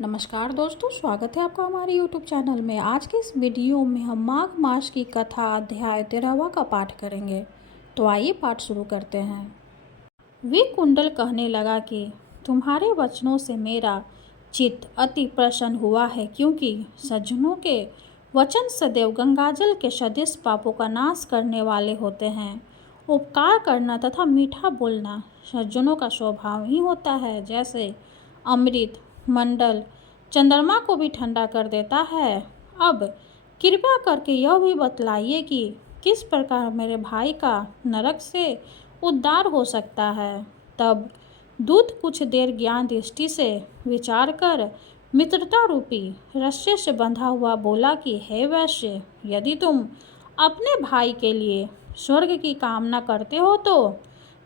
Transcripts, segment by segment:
नमस्कार दोस्तों, स्वागत है आपका हमारे YouTube चैनल में। आज के इस वीडियो में हम माघ मास की कथा अध्याय 13वां का पाठ करेंगे। तो आइए पाठ शुरू करते हैं। वे कुंडल कहने लगा कि तुम्हारे वचनों से मेरा चित्त अति प्रसन्न हुआ है, क्योंकि सज्जनों के वचन सदैव गंगाजल के सदृश पापों का नाश करने वाले होते हैं। उपकार करना तथा मीठा बोलना सज्जनों का स्वभाव ही होता है। जैसे अमृत मंडल चंद्रमा को भी ठंडा कर देता है। अब कृपया करके यह भी बतलाइए कि किस प्रकार मेरे भाई का नरक से उद्धार हो सकता है। तब दूत कुछ देर ज्ञान दृष्टि से विचार कर मित्रता रूपी रस्से से बंधा हुआ बोला कि हे वैश्य, यदि तुम अपने भाई के लिए स्वर्ग की कामना करते हो तो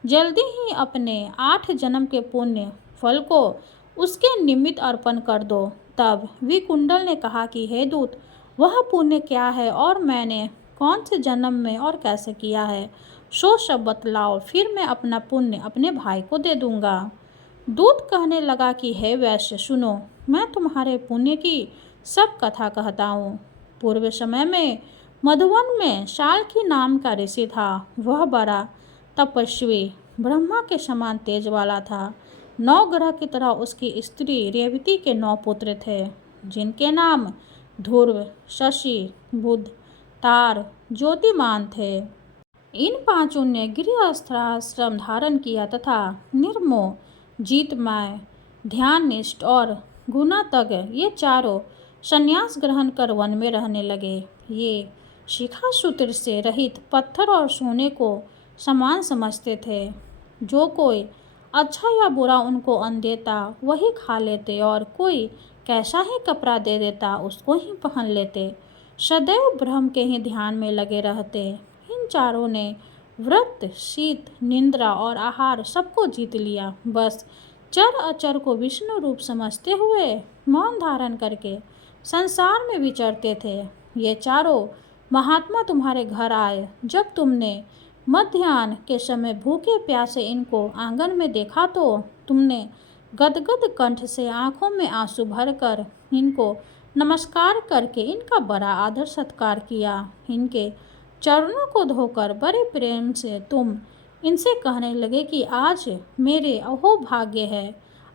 जल्दी ही अपने 8 जन्म के पुण्य फल को उसके निमित्त अर्पण कर दो। तब विकुंडल ने कहा कि हे दूत, वह पुण्य क्या है और मैंने कौन से जन्म में और कैसे किया है, सो सब बतलाओ, फिर मैं अपना पुण्य अपने भाई को दे दूंगा। दूत कहने लगा कि हे वैश्य सुनो, मैं तुम्हारे पुण्य की सब कथा कहता हूँ। पूर्व समय में मधुवन में शाल्की नाम का ऋषि था। वह बड़ा तपस्वी ब्रह्मा के समान तेज वाला था। 9 ग्रह की तरह उसकी स्त्री रेवती के 9 पुत्र थे, जिनके नाम ध्रुव, शशि, बुध, तार, ज्योतिमान थे। इन पांचों ने गृहस्थाश्रम धारण किया तथा निर्मोह, जीतमय, ध्याननिष्ठ और गुणातग ये चारों संन्यास ग्रहण कर वन में रहने लगे। ये शिखा सूत्र से रहित पत्थर और सोने को समान समझते थे। जो कोई अच्छा या बुरा उनको अन्न देता वही खा लेते, और कोई कैसा ही कपड़ा दे देता उसको ही पहन लेते। सदैव ब्रह्म के ही ध्यान में लगे रहते। इन चारों ने व्रत, शीत, निद्रा और आहार सबको जीत लिया। बस चर अचर को विष्णु रूप समझते हुए मौन धारण करके संसार में विचरते थे। ये चारों महात्मा तुम्हारे घर आए। जब तुमने मध्याह्न के समय भूखे प्यासे इनको आंगन में देखा तो तुमने गदगद कंठ से आंखों में आंसू भरकर इनको नमस्कार करके इनका बड़ा आदर सत्कार किया। इनके चरणों को धोकर बड़े प्रेम से तुम इनसे कहने लगे कि आज मेरे अहो भाग्य है,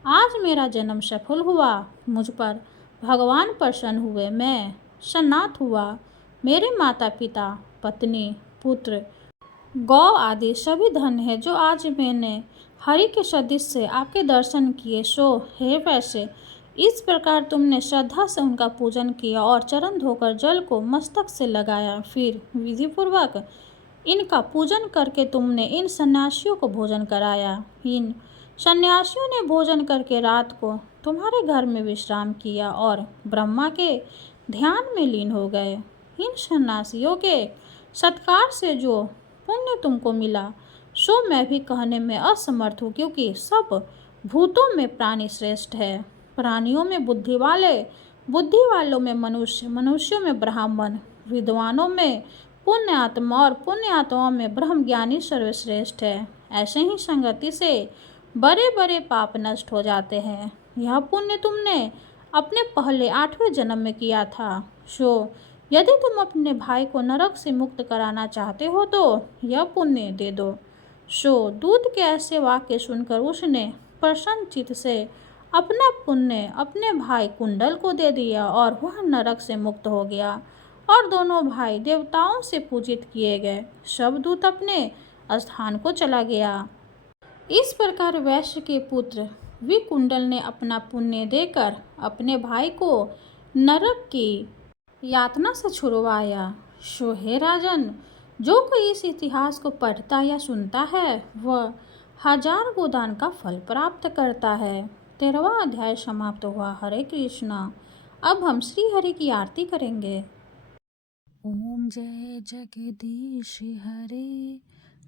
आज मेरा जन्म सफल हुआ, मुझ पर भगवान प्रसन्न हुए, मैं सन्नाथ हुआ, मेरे माता पिता, पत्नी, पुत्र, गौ आदि सभी धन है जो आज मैंने हरि के सदृश से आपके दर्शन किए। सो हे वैसे, इस प्रकार तुमने श्रद्धा से उनका पूजन किया और चरण धोकर जल को मस्तक से लगाया। फिर विधिपूर्वक इनका पूजन करके तुमने इन सन्यासियों को भोजन कराया। इन सन्यासियों ने भोजन करके रात को तुम्हारे घर में विश्राम किया और ब्रह्मा के ध्यान में लीन हो गए। इन सन्यासियों के सत्कार से जो पुण्य तुमको मिला सो मैं भी कहने में असमर्थ हूँ, क्योंकि सब भूतों में प्राणी श्रेष्ठ है। प्राणियों में बुद्धि वाले, बुद्धि वालों में मनुष्य, मनुष्यों में ब्राह्मण, विद्वानों में पुण्य आत्मा और पुण्य आत्माओं में ब्रह्म ज्ञानी सर्वश्रेष्ठ है। ऐसे ही संगति से बड़े बड़े पाप नष्ट हो जाते हैं। यह पुण्य तुमने अपने पहले 8वें जन्म में किया था। सो यदि तुम अपने भाई को नरक से मुक्त कराना चाहते हो तो यह पुण्य दे दो। सो दूत के ऐसे वाक्य सुनकर उसने प्रसन्न चित्त से अपना पुण्य अपने भाई कुंडल को दे दिया और वह नरक से मुक्त हो गया और दोनों भाई देवताओं से पूजित किए गए। सब दूत अपने स्थान को चला गया। इस प्रकार वैश्य के पुत्र विकुंडल ने अपना पुण्य देकर अपने भाई को नरक की यातना से छुड़वाया। सो हे राजन, जो कोई इस इतिहास को पढ़ता या सुनता है वह 1000 गोदान का फल प्राप्त करता है। 13वां अध्याय समाप्त हुआ। हरे कृष्णा। अब हम श्री हरि की आरती करेंगे। ओम जय जगदीश हरे,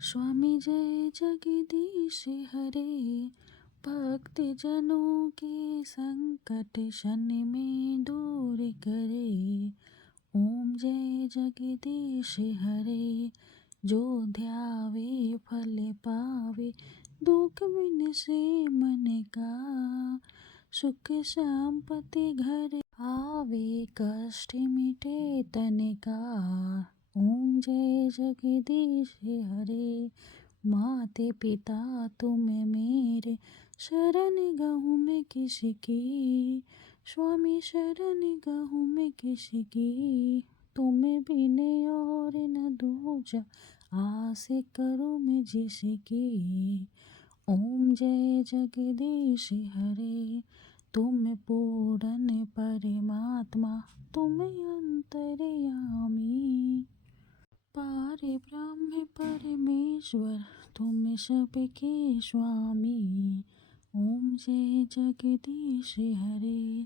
स्वामी जय जगदीश हरे। भक्त जनों के संकट शनि में दूर करे। ओम जय जगदीश हरे, जो ध्यावे फल पावे, दुख बिन से मन का। सुख संपत्ति घर आवे, कष्ट मिटे तन का। ओम जय जगदीश हरे, माते पिता तुम मेरे, शरण गहूँ मैं किसकी। स्वामी शरण गहूँ मैं किसकी, तुम्हें बिन और न दूजा, आस करूँ मैं जिसकी। ओम जय जगदीश हरे, तुम पूर्ण परमात्मा, तुम अंतर्यामी। पारे ब्रह्म परमेश्वर, तुम सबके स्वामी। ओम जय जगदीश हरे,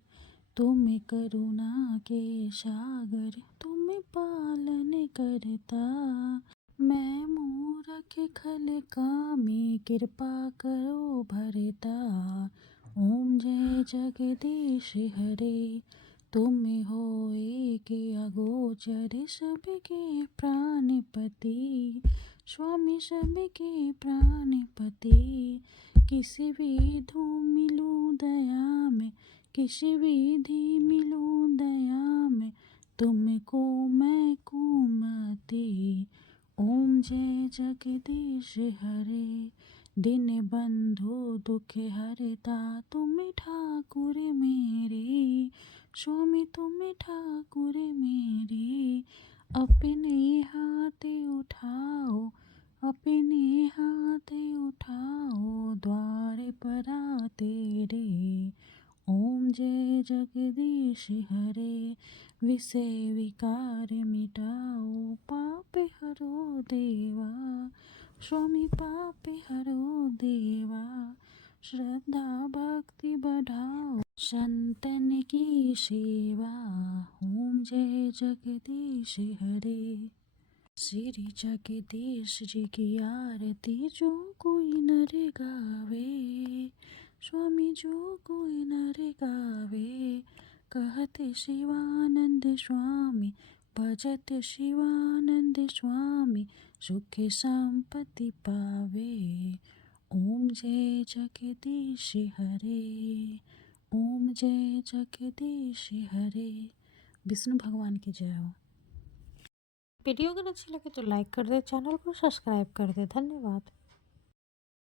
तुम करुणा के सागर, तुम पालन करता। मैं मूरख खल कामी, कृपा करो भरता। ओम जय जगदीश हरे, तुम हो एक अगोचर, सबके प्राणपति। स्वामी सबके प्राणपति, किस विधु मिलूं दया में, किस विधि मिलूं दया में, तुमको मैं कुमति। ओम जय जगदीश हरे, दिन बंधु दुख हरता, तुम ठाकुर मेरे। स्वामी तुम ठाकुर मेरे, अपने हाथ उठाओ, अपने हाथ उठाओ, द्वार पर आ तेरे। ओम जय जगदीश हरे, विषय विकार मिटाओ, पाप हरो देवा। स्वामी पाप हरो देवा, श्रद्धा भक्ति बढ़ाओ, संतन की सेवा। ओम जय जगदीश हरे, श्री जगदीश जी की आरती जो कोई नर गावे। स्वामी जो कोई नर गावे, कहत शिवानंद स्वामी, भजत शिवानंद स्वामी, सुख संपत्ति पावे। ओम जय जगदीश हरे, ओम जय जगदीश हरे। विष्णु भगवान की जय हो। वीडियो अगर अच्छी लगे तो लाइक कर दे, चैनल को सब्सक्राइब कर दे। धन्यवाद।